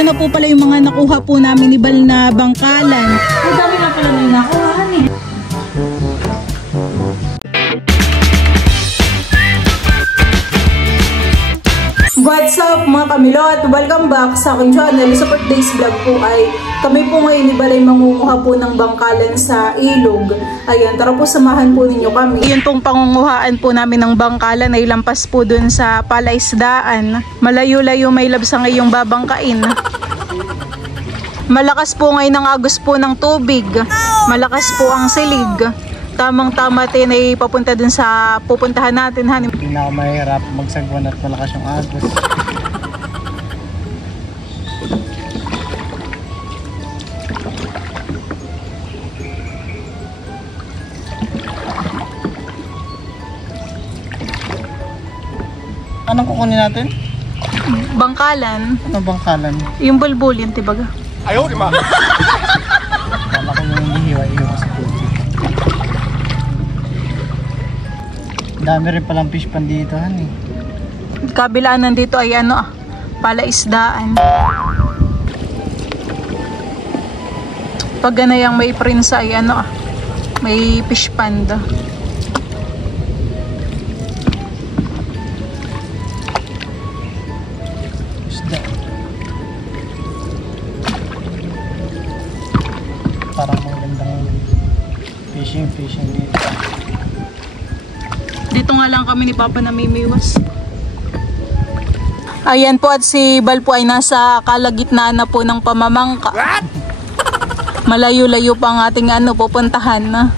Ito na po pala yung mga nakuha po namin ni Bal na bangkalan. Ang dami na pala may nakuhaan eh. What's up mga kamilot? Welcome back sa aking channel. Sa today's vlog po ay kami po ngayon ni Balay mangunguha po ng bangkalan sa ilog. Ayan, tara po samahan po ninyo kami. Yun pong pangunguhaan po namin ng bangkalan ay lampas po dun sa palaisdaan. Malayo-layo may labsa ngayong babangkain. Malakas po ngayon ang agos po ng tubig. Malakas po ang silig. Tamang-tama din ay papunta dun sa pupuntahan natin. Hindi na ako mahirap magsagwan at malakas yung agos. Anong kukunin natin? Bangkalan. Ano bangkalan? Yung bulbul yun, tibaga. Ayaw, di ma! Kala ko yung hihiwa-hiwa sa tubig. Dami rin palang fish pan dito, honey. Kabilaan nandito ay palaisdaan. Pag ganayang may prinsa ay may fish pond. Isda. Parang magandang fishing dito. Dito nga lang kami ni Papa na may miwas. Ayan po at si Bal po ay nasa kalagitnaan na po ng pamamangka. Malayo-layo pa ang ating pupuntahan na.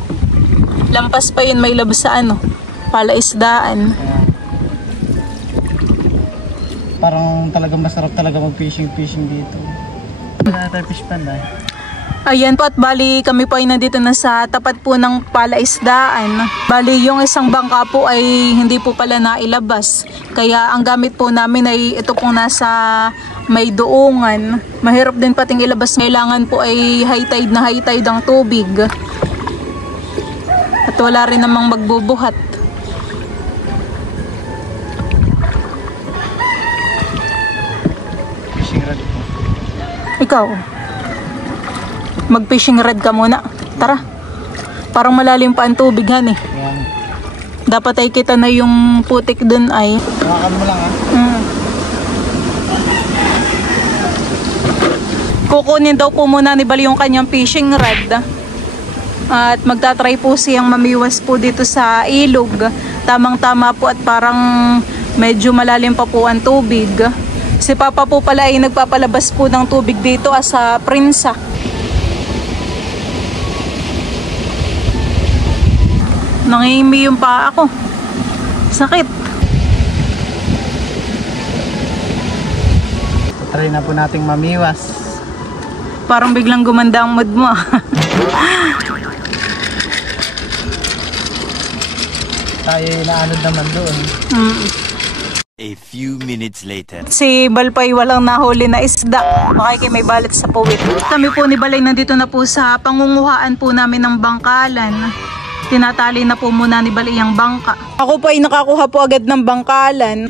Lampas pa yun may labas sa palaisdaan. Parang talaga masarap talaga mag-fishing dito. Wala tayo fish pan na. Ayan po at bali kami po ay nandito na sa tapat po ng palaisdaan. Bali yung isang bangka po ay hindi po pala nailabas. Kaya ang gamit po namin ay ito pong nasa may doongan. Mahirap din pating ilabas. Kailangan po ay high tide ang tubig. At wala rin namang magbubuhat. Fishing rod po. Ikaw? Mag-fishing rod ka muna. Tara. Parang malalim pa ang tubig, Yan. Dapat ay kita na yung putik dun ay. Hawakan mo lang ha. Kukunin daw po muna ni Bal yung kanyang fishing rod. At magtatry po siyang mamiwas po dito sa ilog. Tamang-tama po at parang medyo malalim pa po ang tubig. Si Papa po pala ay nagpapalabas po ng tubig dito sa prinsa. Nangihimi yung paa ako. Sakit. Try na po nating mamiwas. Parang biglang gumanda ang mood mo. Tayo inaanod naman doon. A few minutes later. Si Balpay walang nahuli na isda. Makikita may balat sa puwit. Kami po ni Balay nandito na po sa pangunguhaan po namin ng bangkalan. Tinatali na po muna ni Balay ang bangka. Ako po ay nakakuha po agad ng bangkalan.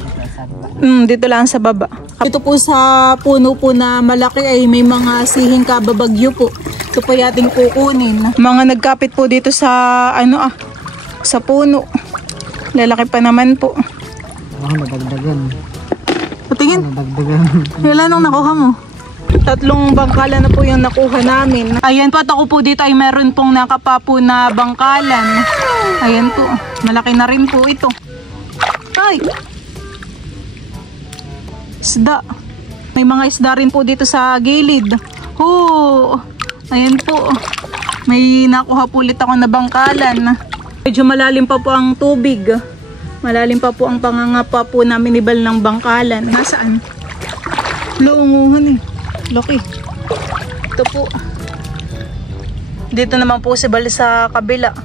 Dito lang sa baba. Dito po sa puno po na malaki ay may mga sihing kababagyo po. Ito po yating kukunin. Mga nagkapit po dito sa sa puno. Lalaki pa naman po. Nadagdagan. Patingin. Nadagdagan. Wala nang nakuha mo. 3 bangkalan na po yung nakuha namin. Ayan po at ako po dito ay meron pong nakapapo na bangkalan. Ayan po. Malaki na rin po ito. Ay! Isda. May mga isda rin po dito sa gilid. Ayan po. May nakuha po ulit ako na bangkalan. Medyo malalim pa po ang tubig. Malalim pa po ang pangangapa po namin ni Bal ng bangkalan. Nasaan? Luunguhan Laki. Ito po. Dito naman po si Bal sa kabila.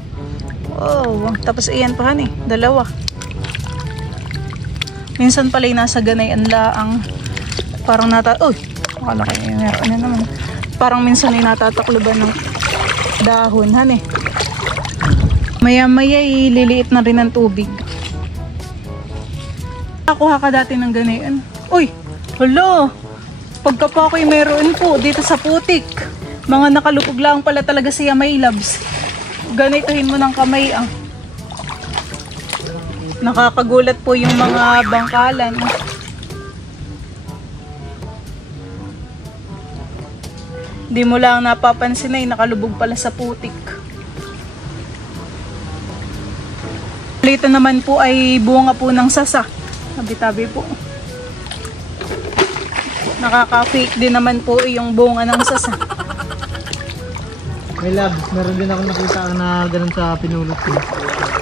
Wow. Tapos iyan pa dalawa. Minsan pala nasa ganayan laang. Parang akala kayo meron na naman. Parang minsan ay natatakloban ng dahon. Maya-maya liliit na rin ang tubig. Nakuha ka dati ng ganayan. Uy! Hala! Pagka po ako'y meron po dito sa putik, mga nakalupog lang pala talaga siya, may loves. Ganituhin mo ng kamay ah. Nakakagulat po yung mga bangkalan. Di mo lang napapansin ay nakalubog pala sa putik. Ito naman po ay bunga po ng sasa. Tabi-tabi po. Nakaka-fake din naman po yung bunga ng sasa. May labs, meron din ako nakita na ganun sa pinulot ko.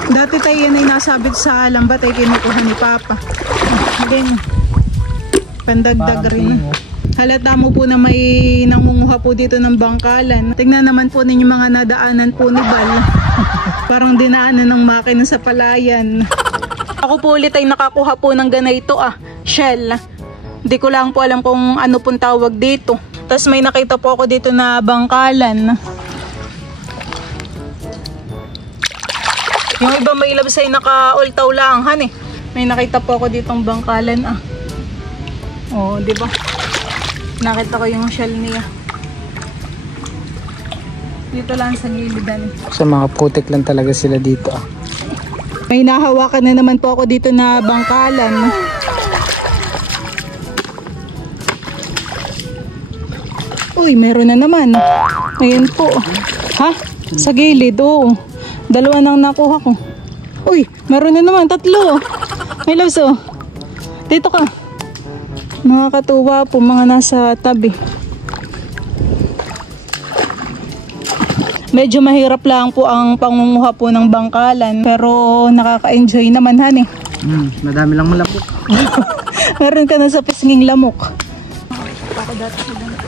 Dati tayo yan ay nasabit sa lambat ay kinukuha ni Papa. Ganyan. Pandagdag rin. Halata mo po na may nangunguha po dito ng bangkalan. Tingnan naman po ninyo mga nadaanan po ni Bal. Parang dinaanan ng makina sa palayan. Ako po ulit ay nakakuha po ng ganito shell. Hindi ko lang po alam kung ano pong tawag dito. Tapos may nakita po ako dito na bangkalan. Yung iba may ilabas ay naka-ultaw lang han eh. May nakita po ako ditong bangkalan Oh, di ba? Nakita ko yung shell niya. Dito lang sa gilidan. Sa mga putik lang talaga sila dito May nahawakan na naman po ako dito na bangkalan. Uy, meron na naman. Ayan po. Ha? Sa gilid, oo. Dalawa nang nakuha ko. Uy, meron na naman. 3. May loves Dito ka. Nakakatuwa po mga nasa tabi. Medyo mahirap lang po ang pangunguha po ng bangkalan. Pero nakaka-enjoy naman han eh. Madami lang malapot. Meron ka na sa pisnging lamok. Ako dati sa ganito.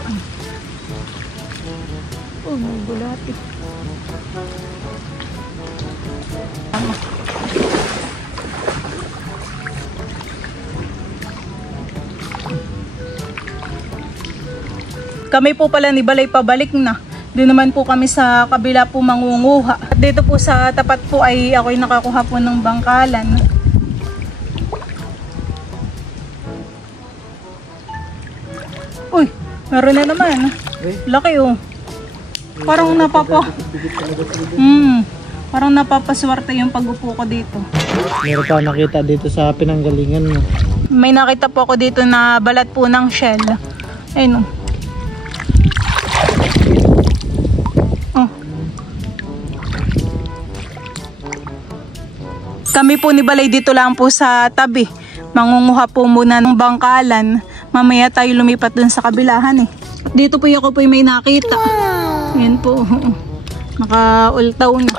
Oh, may bulati. Kami po pala ni Balay pabalik na. Doon naman po kami sa kabila po mangunguha. At dito po sa tapat po ay ako'y nakakuha po ng bangkalan. Uy, meron na naman. Laki Parang parang napapaswerte yung pag-upo ko dito. Meron pa nakita dito sa pinanggalingan mo. May nakita po ako dito na balat po ng shell. Ayun Kami po ni Balay dito lang po sa tabi. Mangunguha po muna ng bangkalan. Mamaya tayo lumipat dun sa kabilahan Dito po ako po may nakita. Yan po. Naka-ultaw na.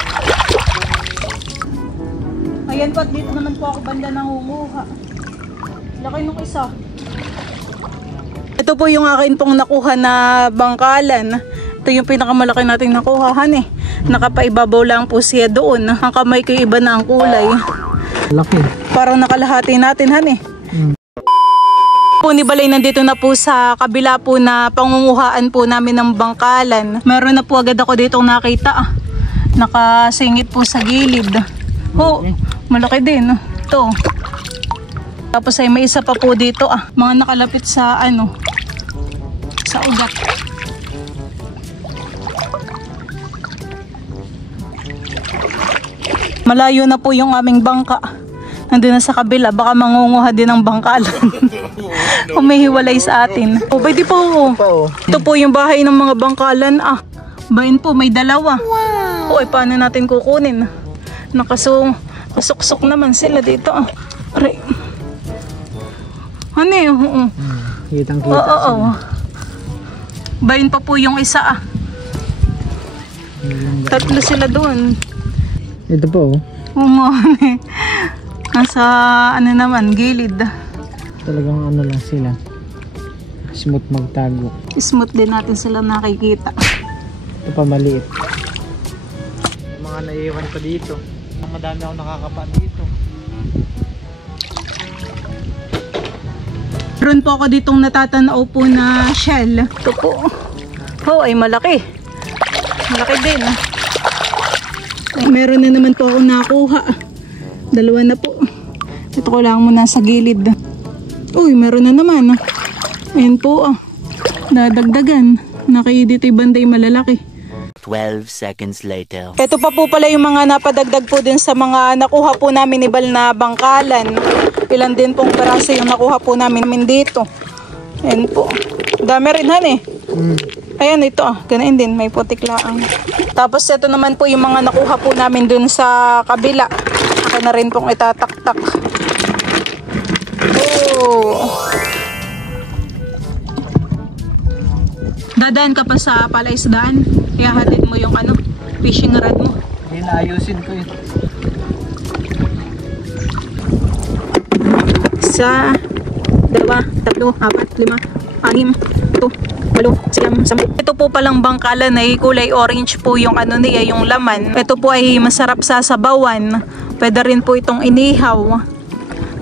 Ayan po at dito naman po ako banda nangunguha. Laki nung isa. Ito po yung akin pong nakuha na bangkalan. Ito yung pinakamalaki nating nakuhahan Nakapaibabaw lang po siya doon. Ang kamay ko iba na ang kulay. Laki. Parang nakalahati natin Po ni Balay nandito na po sa kabila po na pangunguhaan po namin ng bangkalan. Meron na po agad ako ditong nakita Nakasingit po sa gilid. Malaki din Ito. Tapos ay may isa pa po dito mga nakalapit sa sa ugat. Malayo na po yung aming bangka. Nandun na sa kabila, baka mangunguha din ng bangkalan. Humihiwalay sa atin. Pwede po. Ito po yung bahay ng mga bangkalan. Bayan po, may 2. Paano natin kukunin? Nakasuksok naman sila dito. Aray. Kitang-kita. Bayan pa po yung isa. 3 sila doon. Ito po. Nasa naman, gilid. Talagang lang sila. Smooth magtago. Smooth din natin sila nakikita. Ito pa maliit. Mga naiiwan pa dito. Madami ako nakakapa dito. Meron po ako ditong natatanaw po na shell. Ito po. Ay malaki. Malaki din. Meron na naman po ako nakuha. 2 na po. Ito ko lang muna sa gilid. Uy, meron na naman. Ayan po Nadagdagan. Dito'y banday malalaki. 12 seconds later. Ito pa po pala yung mga napadagdag po din sa mga nakuha po namin ni Bal na bangkalan. Ilan din pong peraso yung nakuha po namin dito. Ayan po. Dami rin han eh. Ayan ito ganain din. May putik laang. Tapos ito naman po yung mga nakuha po namin dun sa kabila. Akin na rin pong itataktak. Oh. Dadaan ka pa sa palaisdaan. Ihahatid mo yung fishing rod mo. Hindi naayusin ko yun. Isa, 2, 3, 4, 5, 6, 7, 8, 9, 10. Ito po palang bangkalan ay kulay orange po yung niya, yung laman. Ito po ay masarap sa sabawan. Pwede rin po itong inihaw.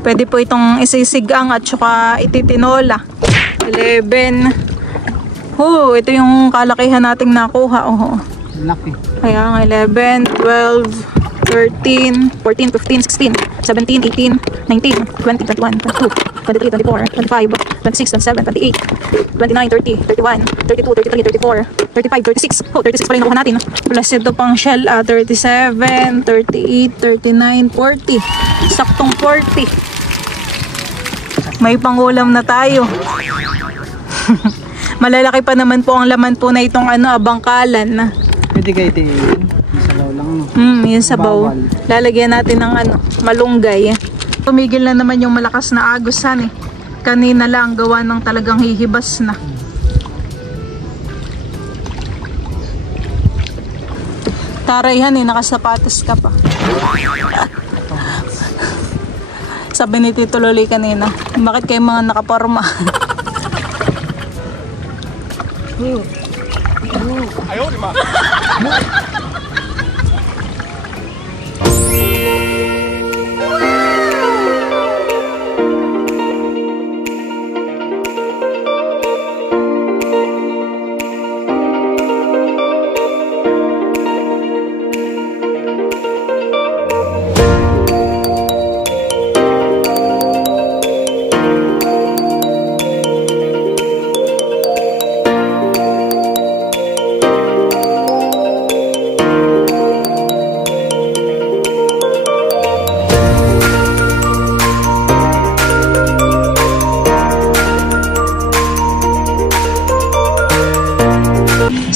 Pwede po itong isisigang at saka ititinola. 11. Ito yung kalakihan nating nakuha. Laki. Kaya 11, 12, 13, 14, 15, 16, 17, 18, 19, 20, 21, 22, 23, 24, 25, 26, 27, 28, 29, 30, 31, 32, 33, 34, 35, 36. 36 pa rin nakuha natin. Plus ito pang shell, 37, 38, 39, 40. Saktong 40. May pangulam na tayo. Malalaki pa naman po ang laman po na itong bangkalan. Pwede kayo tingin. Sabaw lang. Yung sabaw. Lalagyan natin ng malunggay. Tumigil na naman yung malakas na agusan eh. Kanina lang gawa ng talagang hihibas na. Tarayhan nakasapatos ka pa. Sabi ni Tito Loli kanina, bakit kayo mga nakaporma? Ayaw, di ba?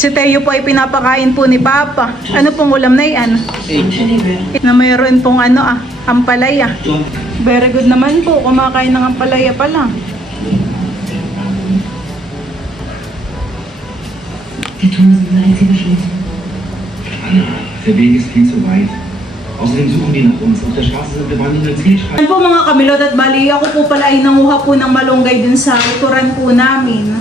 Si Teo po ay pinapakain po ni Papa. Ano pong ulam na yan? Na mayroon pong ampalaya. Very good naman po. Kumakain ng ampalaya pa lang. Die Tore sind leicht überschritten. Anna, der Weg ist viel zu weit. Außerdem suchen die nach uns. Auf der Straße sind wir wandelnde Zielschranken. Ano po mga kamilot at bali, ako po pala ay nanguha po ng malunggay dun sa likuran po namin.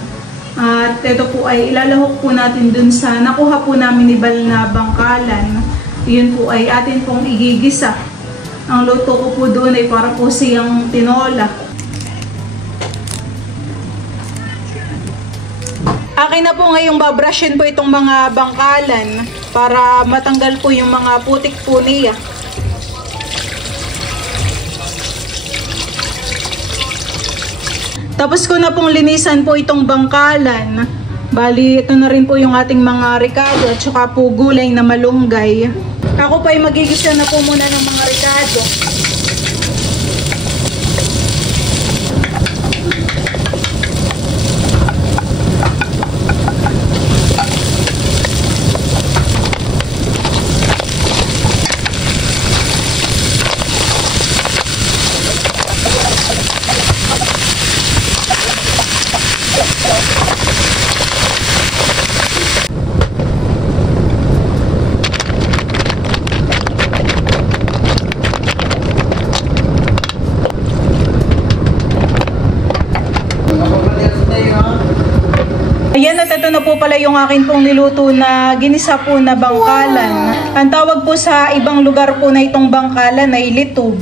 At ito po ay ilalahok po natin dun sa nakuha po namin ni Bal na bangkalan. Yun po ay atin pong igigisa. Ang luto ko po doon ay para po siyang tinola. Akin na po ngayong babrushin po itong mga bangkalan para matanggal po yung mga putik po niya. Tapos ko na pong linisan po itong bangkalan. Bali, ito na rin po yung ating mga ricado at saka po gulay na malunggay. Ako pa ay magigisa na po muna ng mga ricado. Ayan, at ito na po pala yung akin pong niluto na ginisa po na bangkalan. Ang tawag po sa ibang lugar po na itong bangkalan ay litub.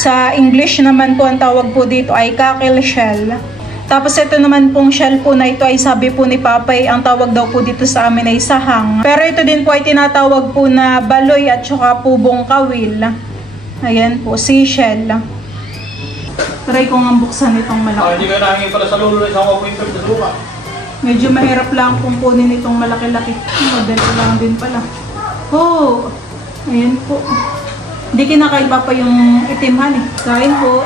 Sa English naman po ang tawag po dito ay cockle shell. Tapos ito naman pong shell po na ito ay sabi po ni Papay, ang tawag daw po dito sa amin ay sahang. Pero ito din po ay tinatawag po na baloy at saka po bongkawil. Ayan po, seashell. Try ko nga buksan itong malaki. Hindi ka nangin pala sa lulo, isang ako yung sa lupa. Medyo mahirap lang kunin itong malaki-laki. Madali lang din pala. Oh, ayan po. Hindi kinakaiba pa yung itimhan eh. Kain po.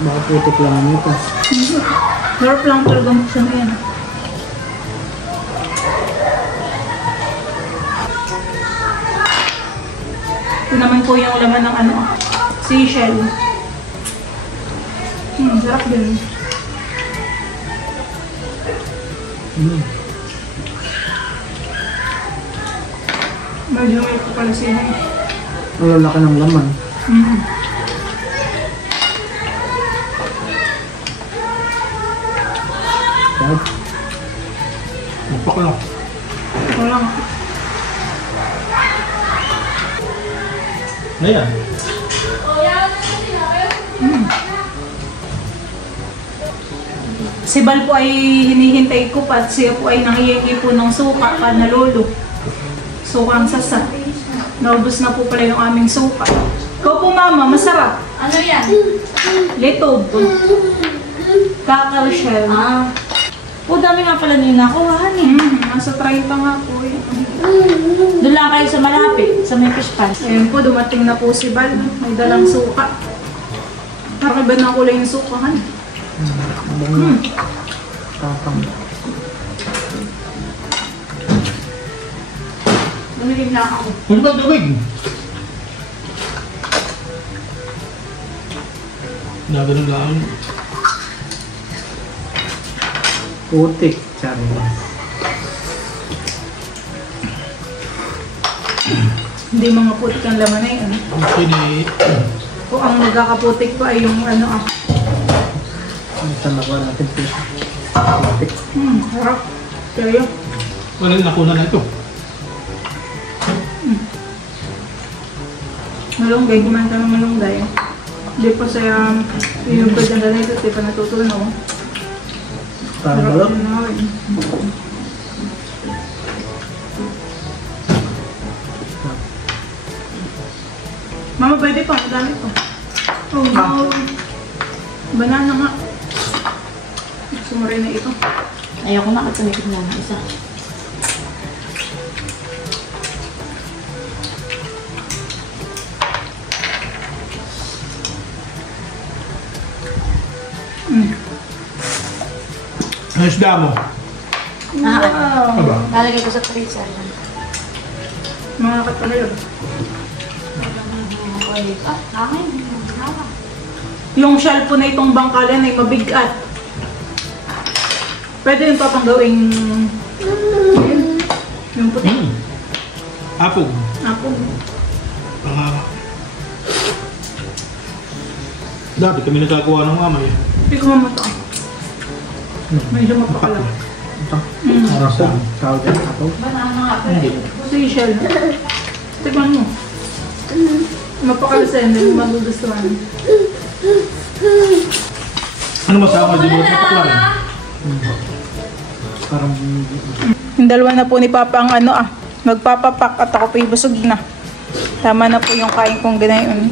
Baka putik lang ito. Harap lang talagang siya na yan. Ito naman po yung laman ng ano, seashell. Sarap din. Medyo may kapalasinan. Ang lalaki ng laman. Sarap. Napaka. Wala nga. Ayan. Si Bal po ay hinihintay ko pa at siya po ay nangihingi po ng suka pa na lolo. Sukang sasa. Naubos na po pala yung aming suka. Ikaw po mama, masarap. Ano yan? Litob. Kakao shell. Ah. O, dami nga pala nyo nakuha eh. Nasa 30 nga po eh. Doon lang kayo sa malapit, sa may fish pan. Ayan po, dumating na po si Bal. May dalang suka. Parang iba na kulay yung sukahan. Tapang. Dumilim lang ako. Ano ba tubig? Nagano'n lang. Putik. Charles. Hindi mga putik ang laman na yun. Actually, O ang magkakaputik pa ay yung ano ah. Ito na ba natin putik. Harap. Kaya walang nakuna na ito. malunggay, kumain ka ng malunggay. Hindi pa siya yung badyan na ito, di pa natutunaw. Parang Harap balot. din na rin. Mama, pwede pa, madami pa. Oh, no. Banana nga. Gusto mo rin na ito. Ayoko na katumikid na ng isa. Ang isda mo. Wow! Aba. Lalagay ko sa freezer. Mga katalayog. Akin. Yung shell po na itong bangkalan ay mabigat. Pwede yung papang gawing yung puti. Apog. Ako. Dati kami nagkagawa ng mamay. Hindi ko mamuto. Medyo mapakala. Ito. Parang sa tawag yan. Ako. Hindi. Sige, shell. Tignan mo. Mapakala sa'yo, hindi mo magugustuhan. Ano masama din mo sa paklaran? Parang Yung dalawa na po ni Papa ang ano magpapapak at ako po busog na. Tama na po yung kain kong ganayon.